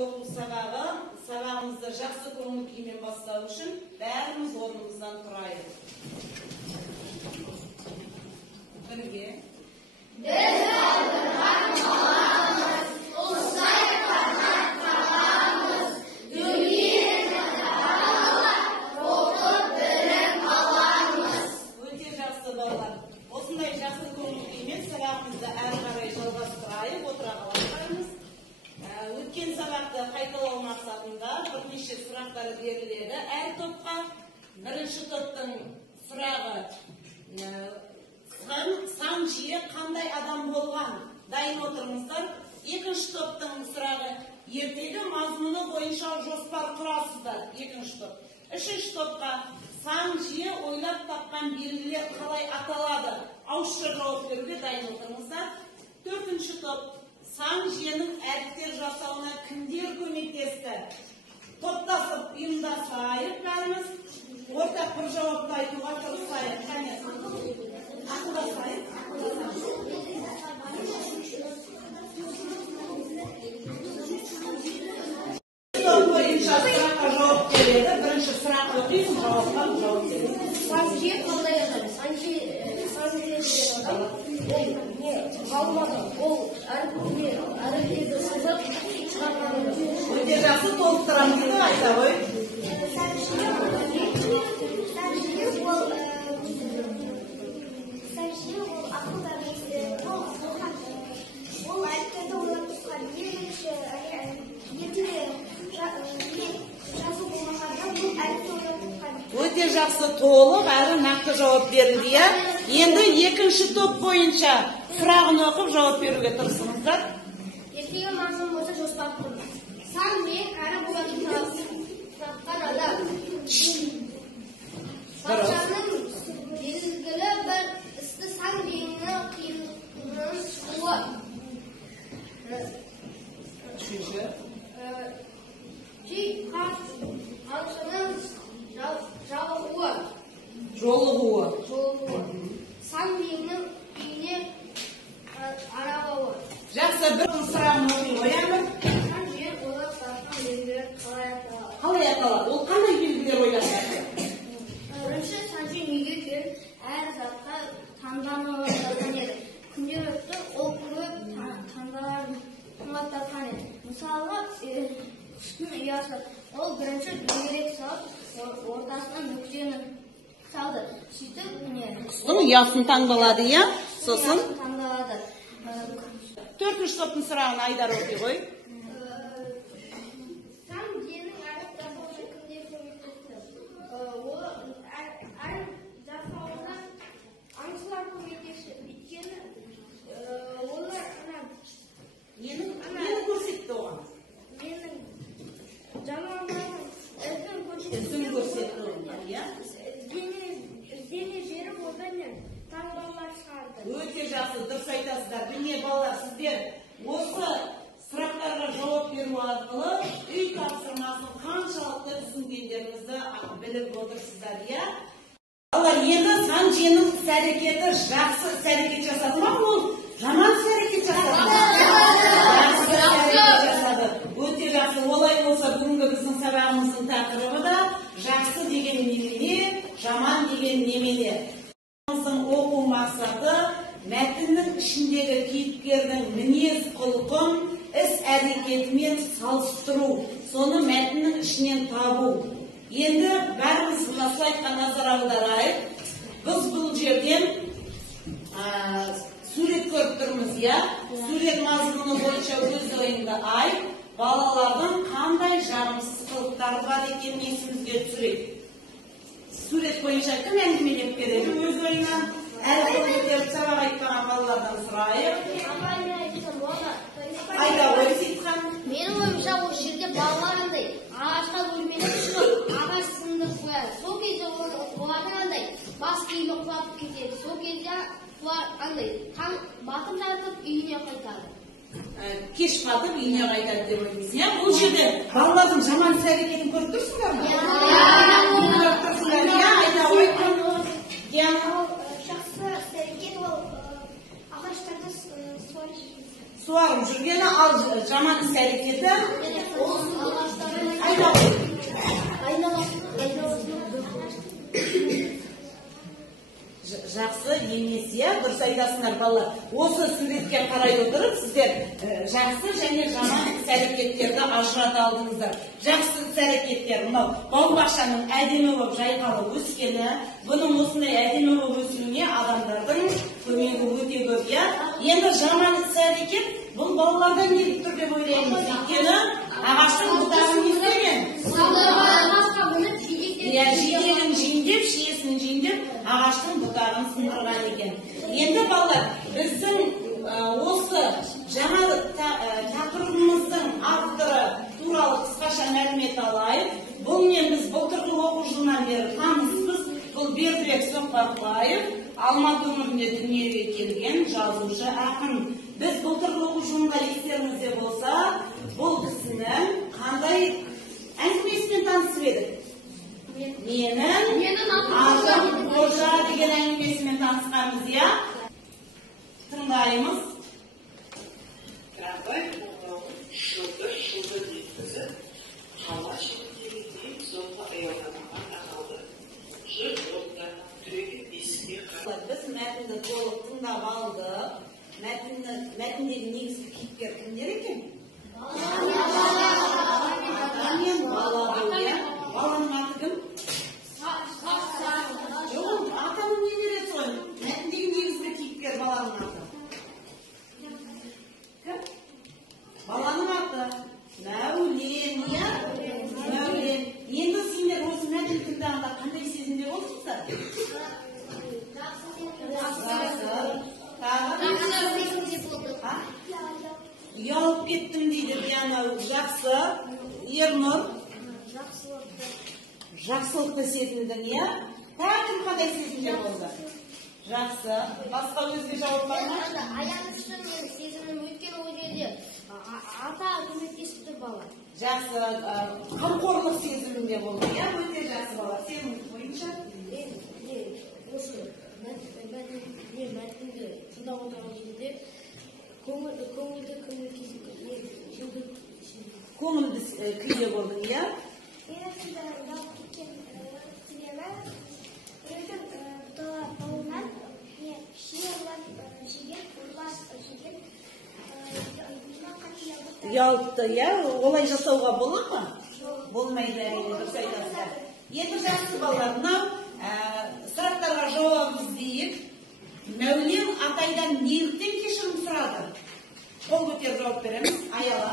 оқу сабағымызды жақсы көңіл күймен бастау үшін бәріміз орнымыздан тұрайық. Бірге. Біз алдырған қаламыз, осылай қанат қағамыз, дүниені аралап, оқып білім аламыз. Өте жақсы балалар. Осындай жақсы көңіл күймен сабағымызды әрі қарай жалғастырайық, отыра қаламыз. Өткен сабақты қайталау мақсатында бірнеше сұрақтар беріледі. Әр топқа бірінші топтың сұрағы сан жиі қандай адам болған? Дайын отырыңыздар. Екінші топтың сұрағы ертегі мазмұны бойынша жоспар құрасыздар. Екінші топ. Үшінші топқа сан жиі ойлап тапқан белгілер қалай аталады? Ауызша жауап беруге дайын отырыңыздар. Төртінші топ. Сан жиенің әріптер жасауына кімдер көмектесті? Топтасып ұйымдасайық бәріміз. Ортақ бір жауапты айтуға тырысайық. Қане? Ақылдасайық. Топ бойынша сұраққа жауап береді. Бірінші сұрақ оқисың, жауапқа жауап береді. Сан жие қандай адам? Сан жие ол әріптерді сызып шығарған. Өте жақсы толықтырамын дейді, айта ғой. Сан жие ол ақылдар ол әріптерді ойлап тапқан ерекше ертеде жазу болмағанда бұл әріпті ойлап тапқан. Өте жақсы толық әрі нақты жауап берілді. Енді екінші топ бойынша сұрағын оқып жауап беруге тырысыңыздар. Ертегі мазмұны болса жоспар құру. Сан мен кәрі болатын тапқан адам. Патшаның белгілі бір істі сан биенің қиынын шығуы. Үшінші. Аңшының жауығуы. Жолығуы. Сан биенің үйіне аралауы. Жақсы, бір сұрағын оқи қоямыз. Сан жие ойлап тапқан белгілер қалай аталады? Қалай аталады? Ол қандай белгілер ойлап тапқан? Бірінші, сан жие неге келіп, әр затқа таңдамалы жатқан еді. Күндер өтті, ол көп таңдаларын қымбат тапқан еді. Мысалы, құстың ұясы, ол бірінші дөңгелек салып, ортасына нүктені салды. Сөйтіп, құстың ұясын таңдалады, иә? Сосын таңдалады. Төртінші топтың сұрағын Айдар оқи ғой. Сан жиенің әріп жасауына кімдер көмектесті? Ол әріп жасауына аңшылар көмектесті. Өйткені олар Нені көрсетті оған? менің жануарларым Ізін көрсетті оған, иә? іздеме жері одан таңдаулар шығарды. Өте жақсы, дұрыс айтасыздар. Міне балалар, сіздер осы сұрақтарға жауап беру арқылы үй тапсырмасын қаншалықты түсінгендеріңізді біліп отырсыздар, иә? Балалар, енді сан жиенің іс-әрекеті жақсы іс-әрекет жасады ма? Ол жаман іс-әрекет жасады. Жақсы іс-әрекет жасады. Өте жақсы. Олай болса, бүгінгі біздің сабағымыздың тақырыбы да жақсы деген немене, жаман деген немене. Оқу мақсаты мәтіннің ішіндегі кейіпкердің мінез құлқын іс-әрекетімен салыстыру, соны мәтіннің ішінен табу. Енді бәріміз слайдқа назар аударайық. Біз бұл жерден сурет көріп тұрмыз, иә? Сурет мазмұны бойынша өз ойыңды айт, балалардың қандай жағымсыз қылықтары бар екенін есімізге түсірейік. Сурет бойынша кім әңгімелеп береді? Өз ойынан әрі көмектерді сабақ айтпаған балалардан сұрайық. Айда ғой, Сейтхан. Менің ойымша ол жерде балалар андай ағашқа өрмелеп шығып, ағаш сынды қояды. Сол кезде олардың андай бас киімі құлап кетеді. Сол кезде олар андай таң батып жатып үйіне қайтады. Кеш батып үйіне қайтады деп ойлаймыз, иә? Бұл жерде балалардың жаман іс-әрекетін көріп тұрсыңдар ма? Көріп тұрсыңдар, иә? Айда ғой. Жақсы іс-әрекет ол ағаштарды суарып жүргені, ал жаман іс әрекеті айналып жақсы емес, иә, дұрыс айтасыңдар балалар. Осы суретке қарай отырып, сіздер жақсы және жаман іс-әрекеттерді ажырата алдыңыздар. Жақсы іс-әрекеттер, мынау бау-бақшаның әдемі болып жайқалып өскені, бұның осындай әдемі болып өсуіне адамдардың көмегі өте көп, иә. Енді жаман іс-әрекет бұл балалардан нелік тұр деп ойлаймыз. Өйткені ағаштың бұтағын не істеген? Жидегін жиіндеп, шиесін жиіндеп, ағаштың бұтағын сындырған екен. Енді балалар, біздің осы жаңа тақырыбымыздың авторы туралы қысқаша мәлімет алайық. Бұнымен біз былтырғы оқу жылынан бері таныспыз. Бұл Бердібек Соқпақбаев, Алматы өңірінде дүниеге келген жазушы ақын. Біз былтырғы оқу жылында естеріңізде болса, бұл кісінің қандай әңгімесімен танысып едік? Менің атым Қожа деген әңгімесімен танысқанбыз, иә? Тыңдаймыз. Трамвай қоңырауын шылдыр-шылдыр еткізіп, қала шетіндегідей соңғы аялдамаға тақалды. Жұрт жолдарынан түрегеп есікке қарады. Біз мәтінді толық тыңдап алдық. Мәтіндегі негізгі кейіпкер кімдер екен? Ата мен бала бұл, иә? Баланың аты кім? Жоқ, атаның не береді ғой? Мәтіндегі негізгі кейіпкер баланың аты. Кім? Баланың аты Мәулен, иә? Мәулен. Енді сендер осы мәтінді тыңдағанда қандай сезімде болсыңыздар? Ұялып кеттім дейді Диана. Жақсы. Ернұр. Жақсылықты сезіндің, иә? Тәкім қандай сезімде болды? Жақсы. Басқа өзге жауап бар ма? Аяныштың сезімін өткен ол жерде ата көмектесіп тұр бала. Жақсы. Қамқорлық сезімінде болды, иә? Өте жақсы бала. Сенің ойынша? Осы мәтінді тыңдап отырған жерде көңілді күйде болдың, иә? Ұялыпты, иә? Олай жасауға бола ма? Болмайды, әрине, дұрыс айтасыздар. Енді жақсы балалар, мынау сұрақтарға жауап іздейік. Мәулен атайдан неліктен кешірім сұрады? Қол көтеріп жауап береміз. Аяла.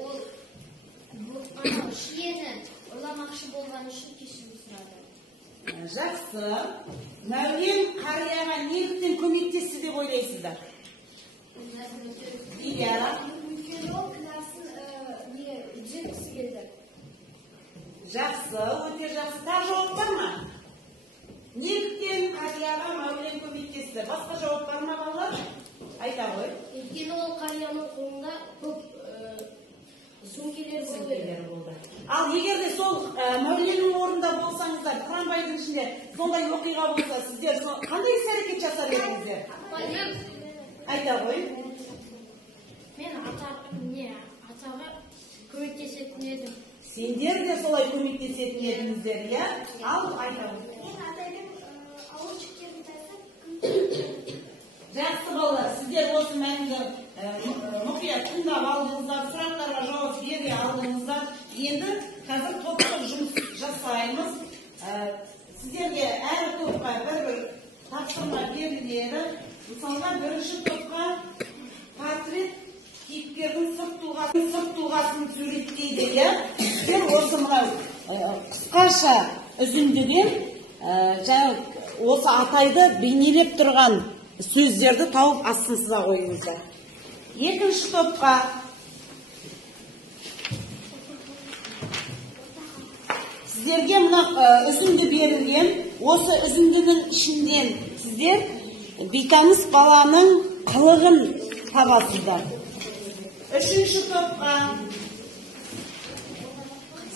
Ол шиені ұрламақшы болған үшін кешірім сұрады. Жақсы. Мәулен қарияға неліктен көмектесті деп ойлайсыздар? Иә. Ол кінәсін жеңгісі келді. Жақсы, өте жақсы. Тағы жауап бар ма? Неліктен қарияға Мәулен көмектесті? Басқа жауап бар ма, балалар? Айта ғой. Өйткені ол қарияның қолында көп сөмкелер болды. Ал егер де сол Мәуленнің орнында болсаңыздар, трамвайдың ішінде сондай оқиға болса, сіздер қандай іс-әрекет жасар едіңіздер? Айта ғой. Мен атаға көмектесетін едім. Сендер де солай көмектесетін едіңіздер, иә? Ал айта ғой. Мен атайдың ауыр жүктерін тартып. Жақсы балалар, сіздер осы мәнді мұқият тыңдап алдыңыздар, сұрақтарға жауап бере алдыңыздар. Енді қазір топтық жұмыс жасаймыз. Сіздерге әр топқа бір тапсырма беріледі. Мысалға, бірінші топқа портрет кейіпкердің сырт тұлғасын суреттейді, иә? Сіздер осы мынау қысқаша үзіндіден осы атайды бейнелеп тұрған сөздерді тауып астын сыза қойыңыздар. Екінші топқа сіздерге мына үзінді берілген. Осы үзіндінің ішінден сіздер бейтаныс баланың қылығын табасыздар. Үшінші топқа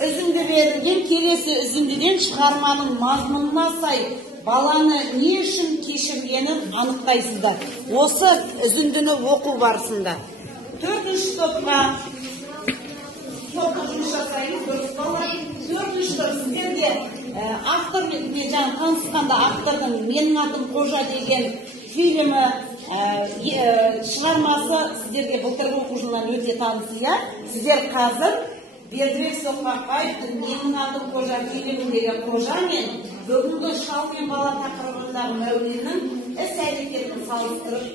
үзінді берілген. Келесі үзіндіден шығарманың мазмұнына сай баланы не үшін кешіргенін анықтайсыздар. Осы үзіндіні оқу барысында. 4-cü topqa жұмыс жасаймыз, дұрыс балалар. 4-cü топ сіздерге автор мен жаңа танысқанда автордың "Менің атым Қожа" деген фильмі шығармасы сіздерге былтырғы оқу жылынан өте таныс, иә? Сіздер қазір Бердібек Соқпақбаевтың "Менің атым Қожа" фильміндегі қожа мен бүгінгі шал мен бала тақырыбындағы Мәуленнің іс-әрекетін салыстырып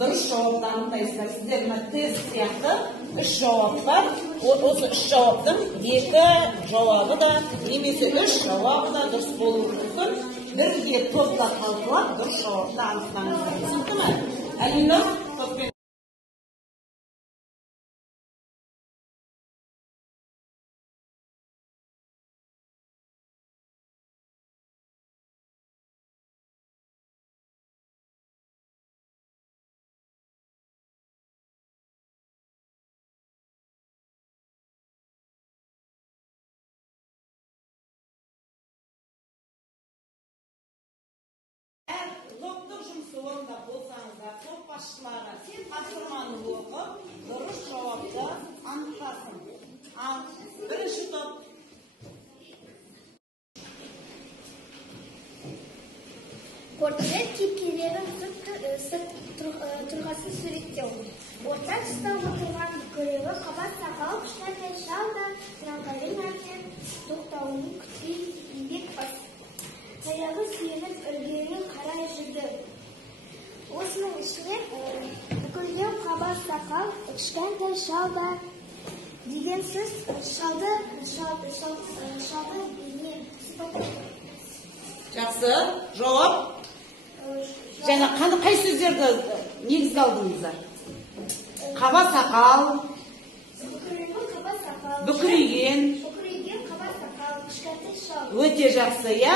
дұрыс жауапты анықтайсыздар. Сіздер тест сияқты 3 жауап бар. Осы 3 жауаптың 2 жауабы да немесе 3 жауабы да дұрыс болуы мүмкін. Бірге топта талқылап дұрыс жауапты анықтаңыздар. Түсінікті ме? Әлинұр, топпен топтық жұмысы орындап болсаңыздар, топ басшылары тапсырманы оқып, дұрыс жауапты анықтасын. Ал бірінші топ. Портрет кейіпкерлерін тұрғасын суреттеу. Орта тұста отырған күрегі қабат сақал, кішкентай шал да Натали әкем тоқтауын күтпей еңбек бас. Аяғы сүйеніп ілгері қарай жүрді. Осының ішіне бүкілген қабат сақал, кішкентай шал да деген сөз шалды бейне сипаттайды. Жақсы, жауап. Және қай сөздерді негізге алдыңыздар? Қаба сақал, бүкірейген, өте жақсы, иә?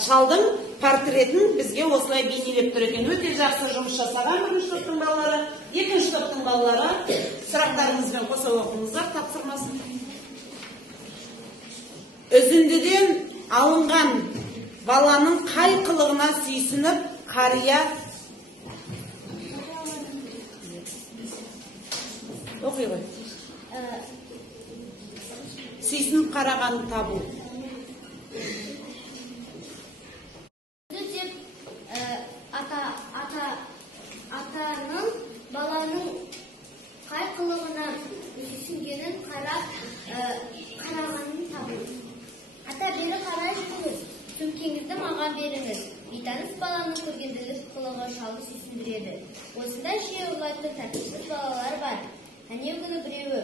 Шалдың портретін бізге осылай бейнелеп тұр екен. Өте жақсы жұмыс жасаған бірінші топтың балалары. Екінші топтың балалары сұрақтарыңызбен қоса оқыңыздар, тапсырмасын. Үзіндіден алынған баланың қай қылығына сүйсініп қария оқи ғой. Сүйсініп қараған табу. Деп атаның баланың қай қылығына сүйсінгенін қарағанын табу. Ата, бері қарай жүріңіз. Сөмкеңізді маған беріңіз. Бейтаныс баланың көргенділік қылығы шалды сүйсіндіреді. Осында жиі ұрлайтын тәртіпсіз балалар бар. Әне күні біреуі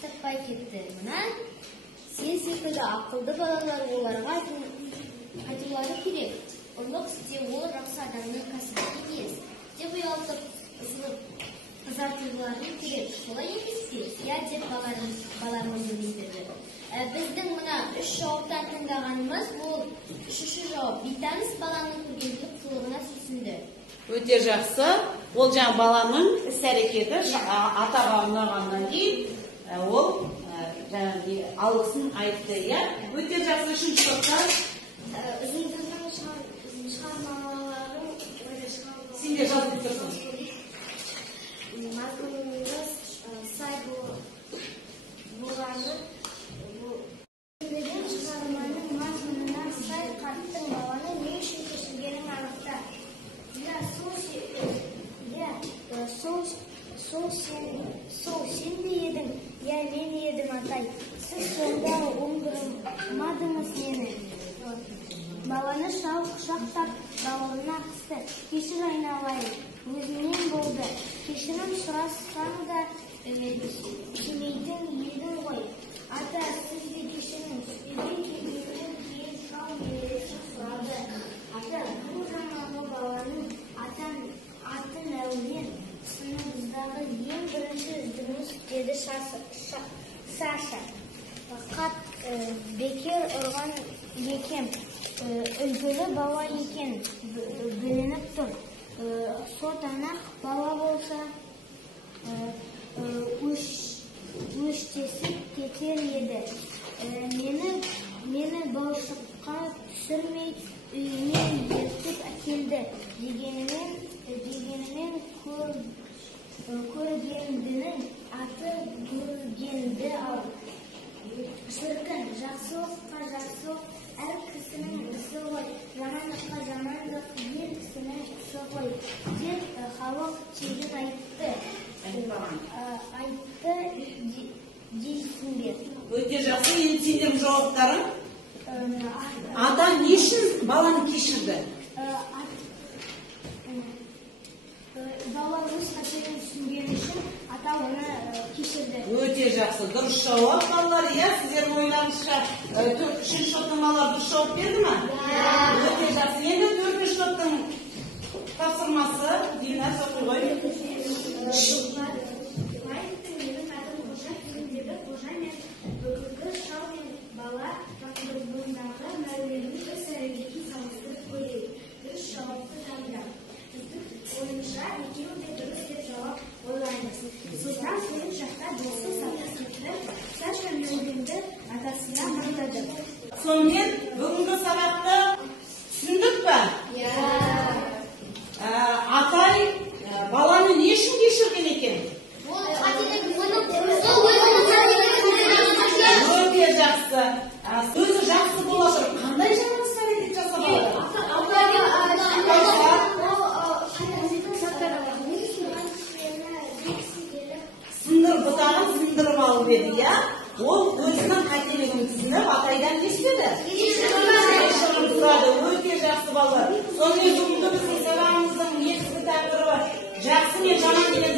сатпай кетті. Мына сен секілді ақылды балалар оларға айтулары керек. Ұрлық істеу ол жақсы адамның кәсібі емес. Деп ұялтып ұзартулары керек. Солай емес пе? Я деп баламызды білдірді. Біздің мына 3 жауаптан тыңдағанымыз, ол 3-ші жауап. Бейтаныс баланың көргенділік қылығына сүйсінді. Өте жақсы. Ол жаңа баланың іс-әрекеті атаға ұнағаннан кейін ол алғысын айтты, иә? Өте жақсы. 3-ші топта Үзіндінің шығармаларын сендер жазып тұрсың. мазмұныңыз сай болғаны шығарманың мазмұнына сай қарттың баланы не үшін кешіргенін анықта. Сол сен де едің, я мен едім атай. Сіз сонда оңдырмадыңыз мені. Баланы шал құшақтап бауырына қысты. Кешір айналайын, өзімнен болды. Кешірім сұрасаң да келмейтін едің ғой. Ата, сіз де кешіріңіз. Үйге келгеннен кейін шал немересін сұрады. Ата, бұл жаңағы баланың аты Мәулен. Сыныбыздағы ең бірінші іздіміз деді Саша. Қат бекер ұрған екем. Үлгілі бала екен, білініп тұр. Сотана бала болса өштесіп кетер еді. Мені балшыққа түсірмей үйіне ертіп әкелді. Дегенімен көргендінің сұраған? Айтты дейсіңдер. Өте жақсы. Енді сендердің жауаптарың? Ата не үшін баланы кешірді? Бала өз қателігін түсінгені үшін ата оны кешірді. Өте жақсы. Дұрыс жауап балалар. Иә, сіздердің ойларыңызша үшінші топтың балалары дұрыс жауап берді ме? Өте жақсы. Енді төртінші топтың тапсырмасы Динар оқи ғой. Бала тақырыбындағы мәліметті өз әрекетін салыстырып көрейік. Дұрыс жауапты таңдау. Біздің ойымызша екеуі де дұрыс деп жауап ойлаймыз. Сұлтан келіп шақта досы сапасында Саша Мөлденді атасына мақтады. Сонымен бүгінгі сабақты түсіндік пе? Атай баланы не үшін кешірген екен? Өте жақсы. Өзі жақсы бола тұрып, қандай жағымыз әрекет жасап алды? Сындыр бұтағын сындырып алып еді, иә? Ол өзінің қателігін түсініп, атайдан не істеді? Кешірім сұрады. Өте жақсы балалар. Сонымен бүгінгі біздің сабағымыздың негізгі тақырыбы жақсы мен жаман деген